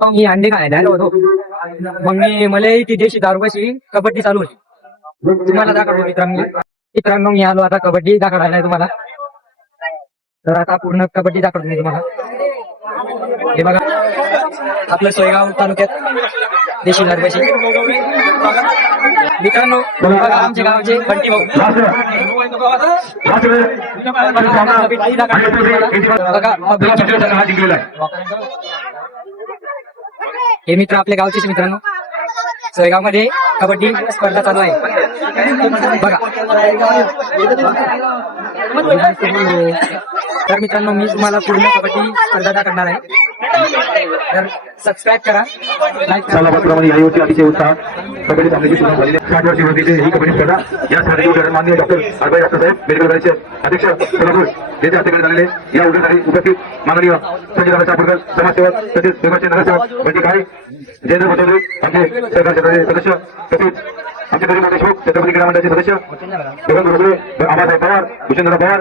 मग मी अंडे खायला आलो होतो. मग मला ती देशी 10 रुपयाची कबड्डी चालू होती. तुम्हाला दाखवतो मित्रांनो मी आलो आता कबड्डी दाखवायला तुम्हाला. तर आता पूर्ण कबड्डी दाखवतो मी तुम्हाला. हे बघा आपलं सोयगाव तालुक्यात देशी 10 रुपयाची. मित्रांनो बघा आमच्या गावाचे बंटी भाऊ. हे मित्र आपल्या गावचेच मित्रांनो. सोयगाव मध्ये कबड्डी स्पर्धा चालू आहे बघा. तर मित्रांनो मी तुम्हाला पूर्ण कबड्डी स्पर्धा दाखवणार आहे. तर सबस्क्राईब करा, लाईक करा. यावर्षी अतिशय उत्साह कबड्डी सामन्याची सुरुवात झालेली आहे. 60 वर्षी होती ही कबड्डी स्पर्धा. या स्पर्धेचे माननीय डॉक्टर अभय साहेब मेडिकल कॉलेजचे अध्यक्ष सोलापूर येथे हस्तांतरित झालेले या उद्योगासाठी उपस्थित माननीय संजय दादा सापडकर समाजसेवक तसेच विभागाचे नगरसेवक म्हणजे काय जयेंद्र पटोले आमचे सरकार क्षेत्राचे सदस्य तसेच आमचे गरीब देशमुख छत्रपती क्रीडा मंडळाचे सदस्य देवेंद्र भोसले आबासाहेब पवार भूषणदादा पवार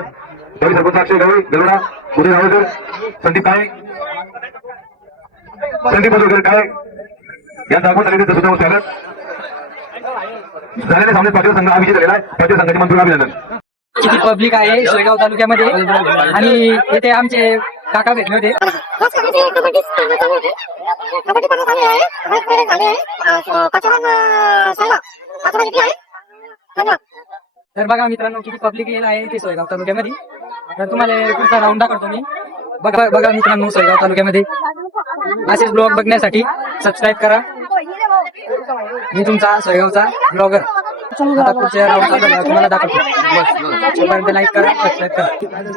रवी सरपंच अक्षय गवळी गलवडा उदय रावळकर संदीप काळे संदीप वगैरे काय यांचं आपण झालेले सुद्धा स्वागत. झालेल्या सामन्यात पाटील संघ हा विजय झालेला आहे. पाटील संघाचे मंत्री अभिनंदन. किती पब्लिक आहे सोयगाव तालुक्यामध्ये आणि इथे आमचे काका भेटले होते. तर बघा मित्रांनो किती पब्लिक येईल आहे ते सोयगाव तालुक्यामध्ये. तर तुम्हाला पुढचा राऊंड दाखवतो मी. बघा मित्रांनो सोयगाव तालुक्यामध्ये असेच ब्लॉग बघण्यासाठी सबस्क्राईब करा. मी तुमचा सोयगावचा ब्लॉगर. आता पुढच्या राऊंड तुम्हाला दाखवतो. लाईक करा, सबस्क्राईब करा.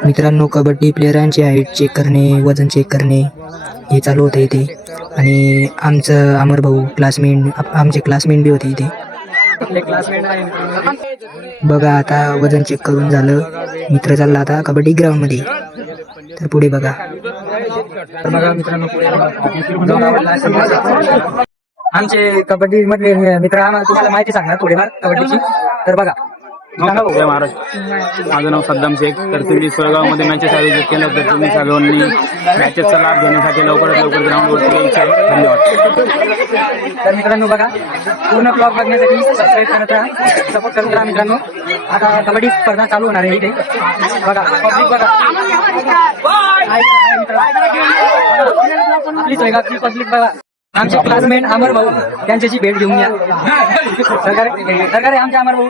मित्रांनो कबड्डी प्लेयरांची हाईट चेक करणे, वजन चेक करणे हे चालू होतं इथे. आणि आमचं अमर भाऊ आमचे क्लासमेट बी होते इथे. बघा आता वजन चेक करून झालं. मित्र चालला आता कबड्डी ग्राउंड मध्ये. तर पुढे बघा. तर बघा मित्रांनो आमचे कबड्डी मधले मित्र आम्हाला तुम्हाला माहिती सांगणार थोडीफार कबड्डीची. तर बघा महाराष्ट्र माझं नाव सद्दाम शेख. तर तुम्ही सोयगावमध्ये मॅचेस आयोजित केल्या तर तुम्ही सर्वांनी मॅचेसचा लाभ घेण्यासाठी लवकरात लवकर ग्राउंडवरती यायचं आहे. धन्यवाद. तर मित्रांनो बघा पूर्ण ब्लॉग बघण्यासाठी सबस्क्राईब करत राहा, सपोर्ट करत राहा मित्रांनो. आता कबड्डी स्पर्धा चालू होणार आहे इथे. बघा पब्लिक बघा आपली सोयगावची पब्लिक बघा. आमचे क्लासमेट अमर भाऊ त्यांच्याशी भेट घेऊन या. सरकार आमचे अमर भाऊ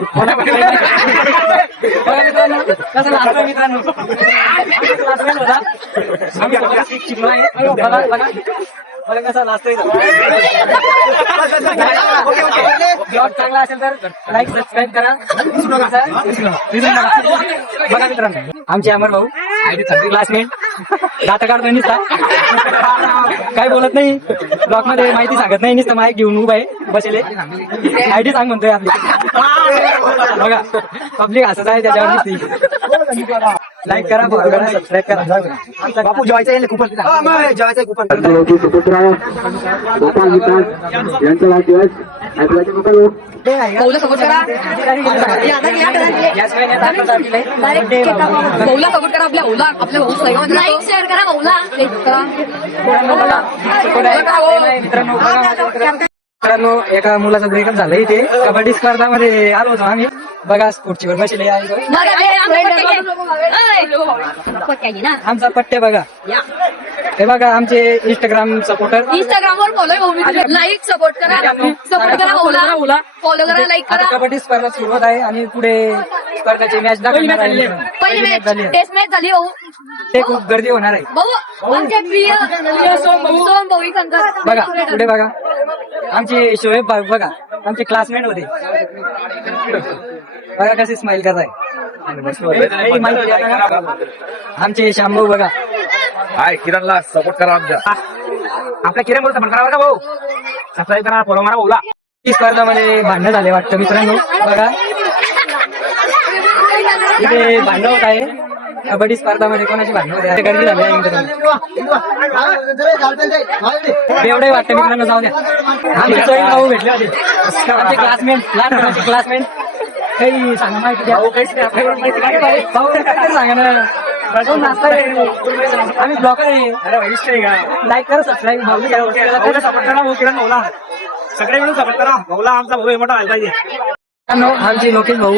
कसं लागतं मित्रांनो. क्लासमेट होता आम्ही शिकलो आहे. बघा कसं लागतोय. ब्लॉग चांगला असेल तर लाईक सबस्क्राईब करा. बघा मित्रांनो आमचे अमर भाऊ क्लासमेट दाता काढतोय नुसता, काय बोलत नाही ब्लॉग मध्ये, माहिती सांगत नाही, नुसतं माईक घेऊन उभा आहे बसले. आयडी सांग म्हणतोय आपली. बघा पब्लिक असंच आहे त्याच्यावर नुसती. लाईक करा, फॉलो करा, सबस्क्राईब करा. बापू जेवायचं खूपच जेवायचं खूपच. यांचा वाढदिवस बौला सपोर्ट करा. बौला सपोर्ट करा. आपल्या ओला आपल्या भाऊ सोयगाव लाईक शेअर करा. बौला मित्रांनो एका मुलाचं ब्रेकअप झालं इथे कबड्डी स्पर्धामध्ये आलो होतो आम्ही. बघा खुर्चीवर बसले आमचा पट्टे बघा. हे बघा आमचे इंस्टाग्राम सपोर्टर. इंस्टाग्रामवर फॉलो लाईक सपोर्ट करा. सपोर्ट करा. बौला फॉलो करा, लाईक करा. कबड्डी स्पर्धा सुरू होत आहे आणि पुढे स्पर्धाची मॅच दाखवणार आहे. पहिली मॅच टेस्ट मॅच झाली भाऊ. ते खूप गर्दी होणार आहे. भाऊ आमचे प्रिय सोम भाऊ शंकर. बघा पुढे बघा आमचे शोएब भाऊ बघा आमचे क्लासमेट होते. बघा कशी स्माइल करताय. आमचे शामभाऊ बघा. हाय किरणला सपोर्ट करा. आमच्या आपल्या किरण बोल सपोर्ट करा बघा भाऊ. सबस्क्राईब करा, फॉलो मारा भाऊला. स्पर्धामध्ये भांडणं झाले वाटतं मित्रांनो. बघा इथे भांडण होत आहे कबड्डी स्पर्धामध्ये. कोणाची भांडण होते गर्दी झाली आहे मित्रांनो. एवढे वाटतं मित्रांनो. जाऊ द्या. आमचे सोयी भाऊ भेटले होते आमचे क्लासमेट लहानपणाचे क्लासमेट. काही सांगा माहिती द्या भाऊ. काहीतरी सांगा ना. आम्ही ब्लॉगर आहे. लाईक करा, सबस्क्राईब सगळे मिळून सपोर्ट करा. भाऊला आमचा भाऊ मोठा व्हायला पाहिजे. आमचे लोकेश भाऊ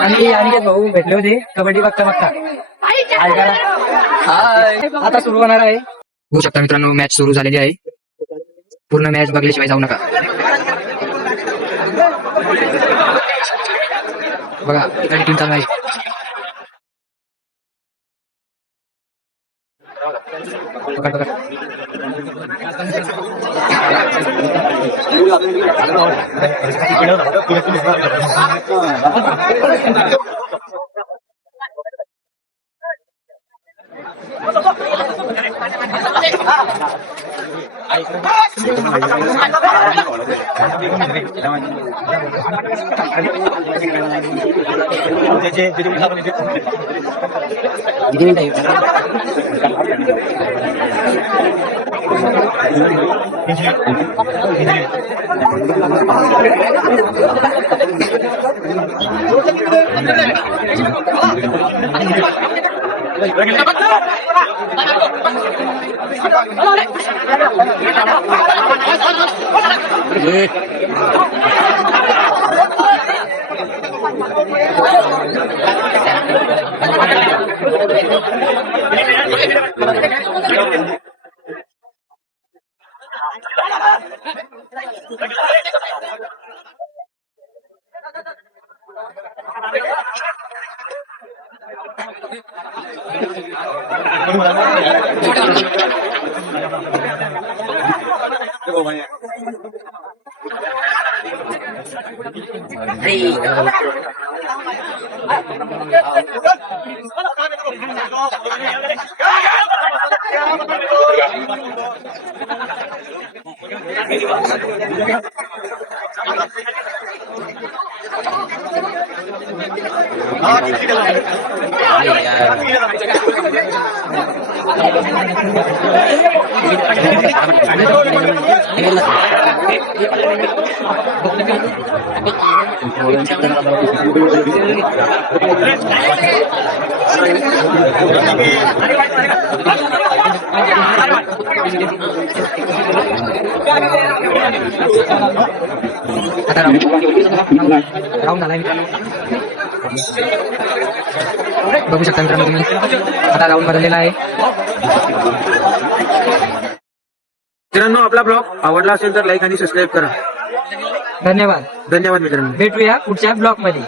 आणि अनिकेत भाऊ भेटले होते कबड्डी बघता बघता. ऐकायला आता सुरू होणार आहे. होऊ शकता मित्रांनो, मॅच सुरू झालेली आहे. पूर्ण मॅच बघल्याशिवाय जाऊ नका. बघा टीम चालू आहे. पकड पकड. आता राऊंड झालाय मित्रांनो. बघू शकता मित्रांनो तुम्ही, आता राऊंड बदललेला आहे. मित्रांनो, आपला ब्लॉग आवडला असेल तर लाईक आणि सबस्क्राईब करा. धन्यवाद. धन्यवाद मित्रांनो. भेटूया पुढच्या ब्लॉग मध्ये.